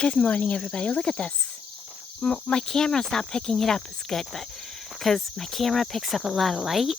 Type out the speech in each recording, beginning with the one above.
Good morning, everybody. Look at this. My camera's not picking it up as good, but because my camera picks up a lot of light.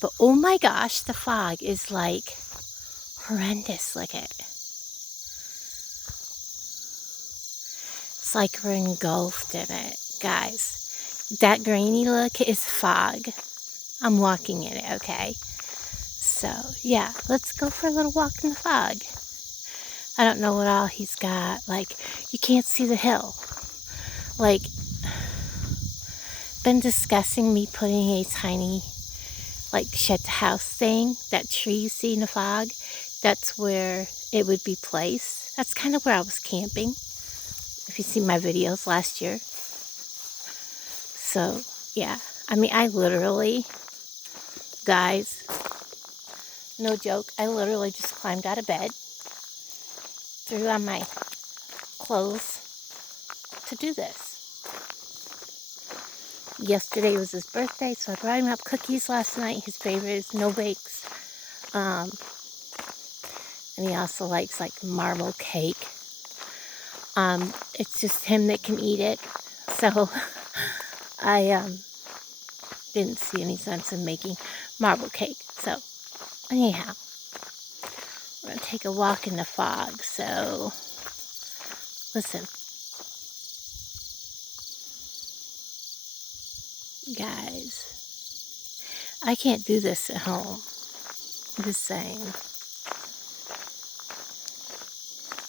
But oh my gosh, the fog is like horrendous. Look at it. It's like we're engulfed in it, guys. That grainy look is fog. I'm walking in it, okay? So, yeah, let's go for a little walk in the fog. I don't know what all he's got. Like, you can't see the hill. Like, been discussing me putting a tiny, like, shed house thing, that tree you see in the fog. That's where it would be placed. That's kind of where I was camping, if you see my videos last year. So, yeah. I mean, I literally, guys, no joke, I literally just climbed out of bed, threw on my clothes to do this. Yesterday was his birthday, so I brought him up cookies last night. His favorite is no bakes. And he also likes like marble cake. It's just him that can eat it. So I didn't see any sense in making marble cake. So anyhow, we're gonna take a walk in the fog. So listen, guys, I can't do this at home. I'm just saying.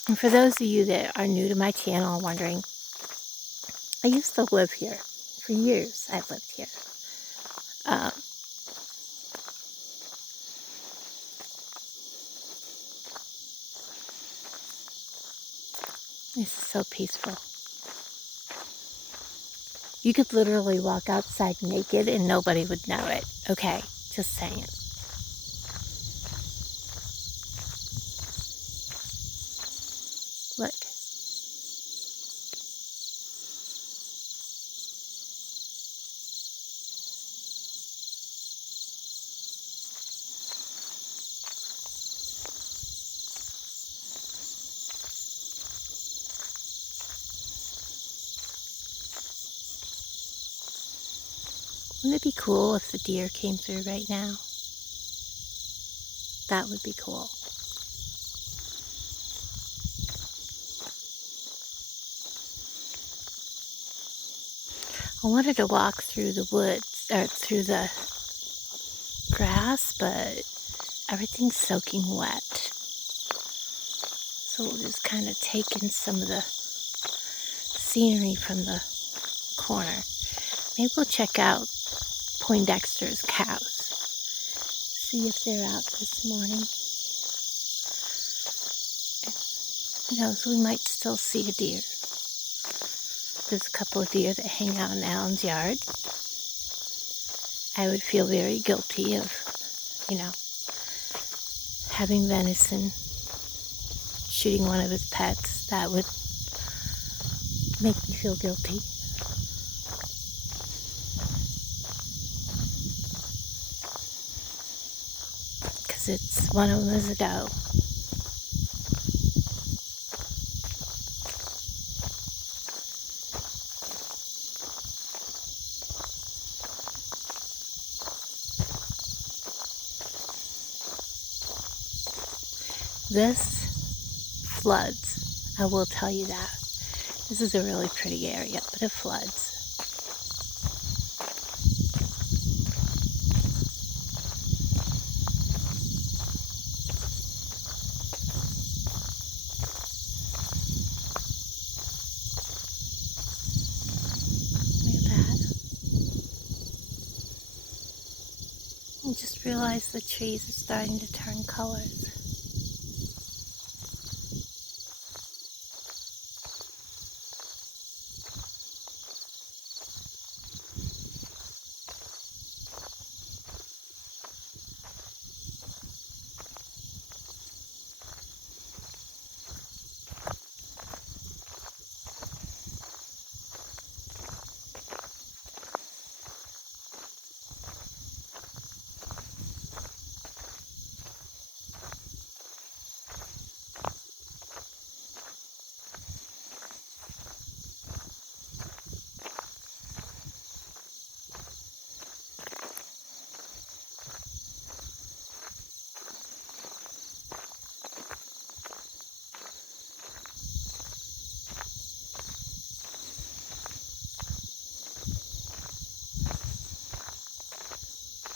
And for those of you that are new to my channel and wondering, I used to live here. For years, I've lived here. This is so peaceful. You could literally walk outside naked and nobody would know it. Okay, just saying. Look. Wouldn't it be cool if the deer came through right now? That would be cool. I wanted to walk through the woods, or through the grass, but everything's soaking wet. So we'll just kind of take in some of the scenery from the corner. Maybe we'll check out Poindexter's cows. See if they're out this morning. Who knows, we might still see a deer. There's a couple of deer that hang out in Alan's yard. I would feel very guilty of, having venison, shooting one of his pets. That would make me feel guilty. Because one of them is a doe. This floods, I will tell you that. This is a really pretty area, but it floods. Look at that. I just realized the trees are starting to turn colors.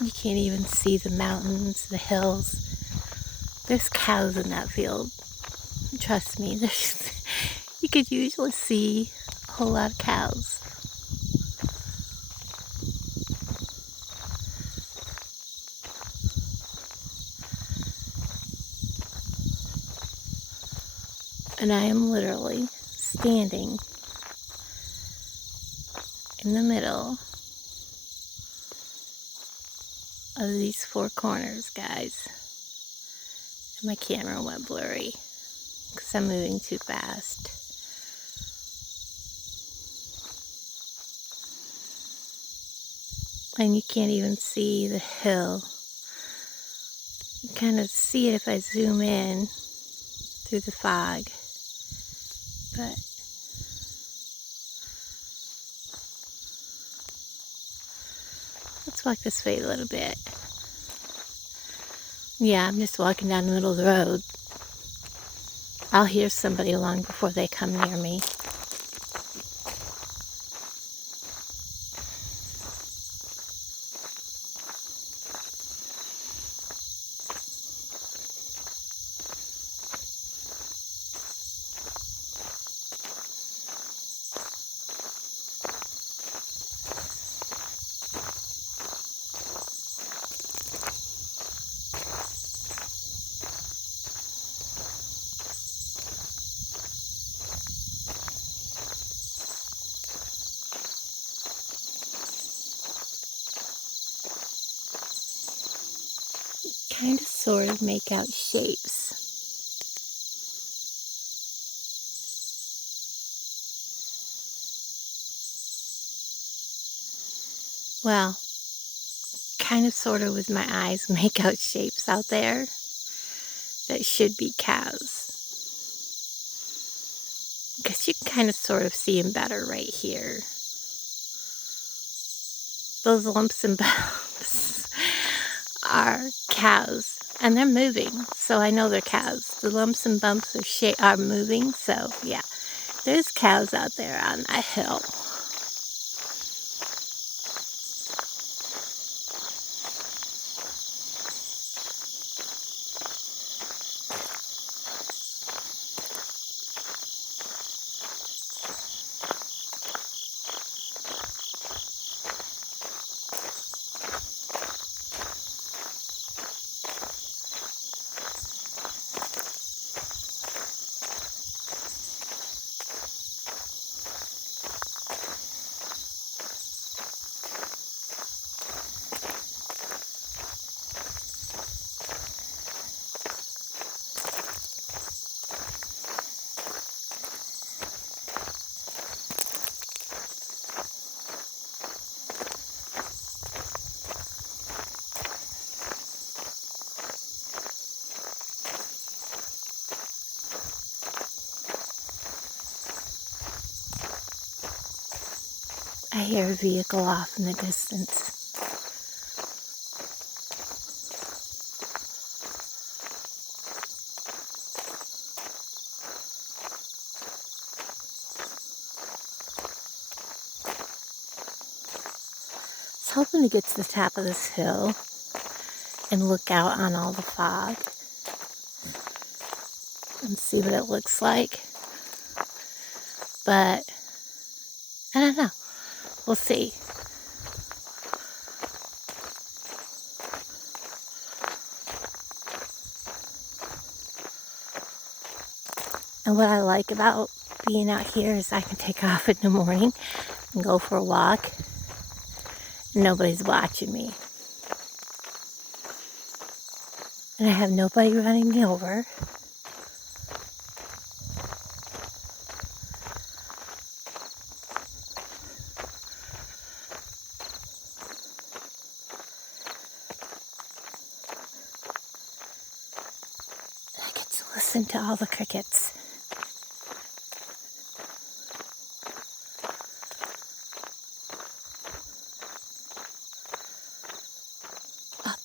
You can't even see the mountains, the hills. There's cows in that field. Trust me, you could usually see a whole lot of cows. And I am literally standing in the middle of these four corners, guys. And my camera went blurry because I'm moving too fast. And you can't even see the hill. You kind of see it if I zoom in through the fog. But let's walk this way a little bit. Yeah, I'm just walking down the middle of the road. I'll hear somebody long before they come near me. Kind of sort of make out shapes. Well, kind of sort of with my eyes make out shapes out there that should be cows. Because you can kind of sort of see them better right here. Those lumps and bumps are cows. And they're moving, so I know they're cows. The lumps and bumps are moving, so yeah. There's cows out there on that hill. I hear a vehicle off in the distance. I was hoping to get to the top of this hill and look out on all the fog and see what it looks like. But I don't know. We'll see. And what I like about being out here is I can take off in the morning and go for a walk. Nobody's watching me. And I have nobody running me over. I get to listen to all the crickets. Up.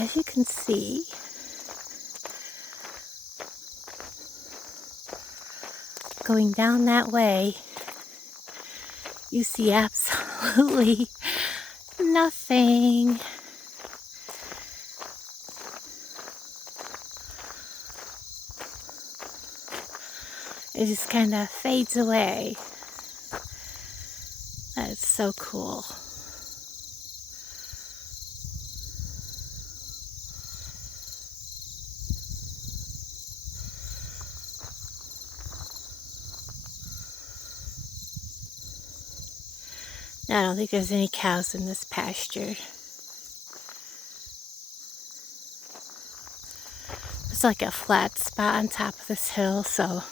as you can see, going down that way, you see absolutely nothing. It just kind of fades away. That's so cool. Now, I don't think there's any cows in this pasture. It's like a flat spot on top of this hill, so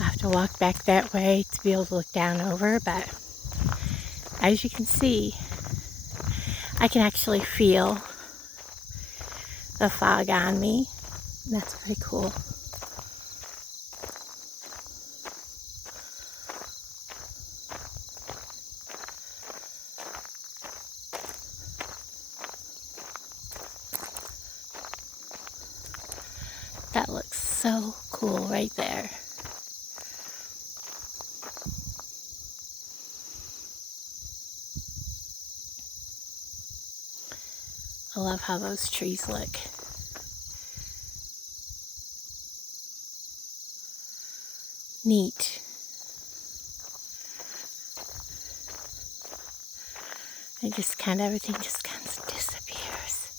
I have to walk back that way to be able to look down over, but as you can see, I can actually feel the fog on me. And that's pretty cool. That looks so cool right there. I love how those trees look. Neat. And just kind of everything just kind of disappears.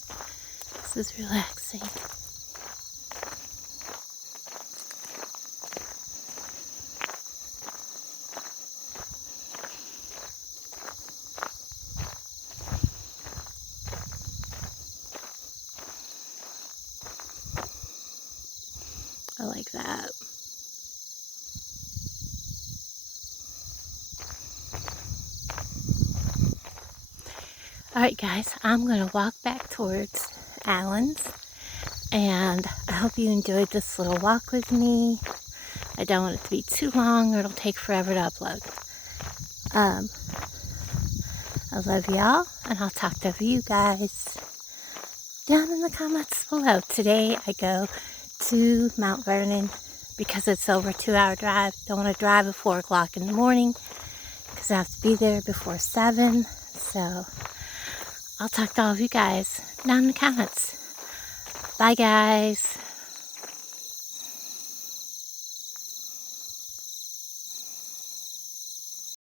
This is relaxing. I like that. Alright guys, I'm going to walk back towards Alan's, and I hope you enjoyed this little walk with me. I don't want it to be too long or it'll take forever to upload. I love y'all, and I'll talk to you guys down in the comments below. Today I go to Mount Vernon because it's over a 2-hour drive. Don't want to drive at 4 o'clock in the morning because I have to be there before 7. So I'll talk to all of you guys down in the comments. Bye guys.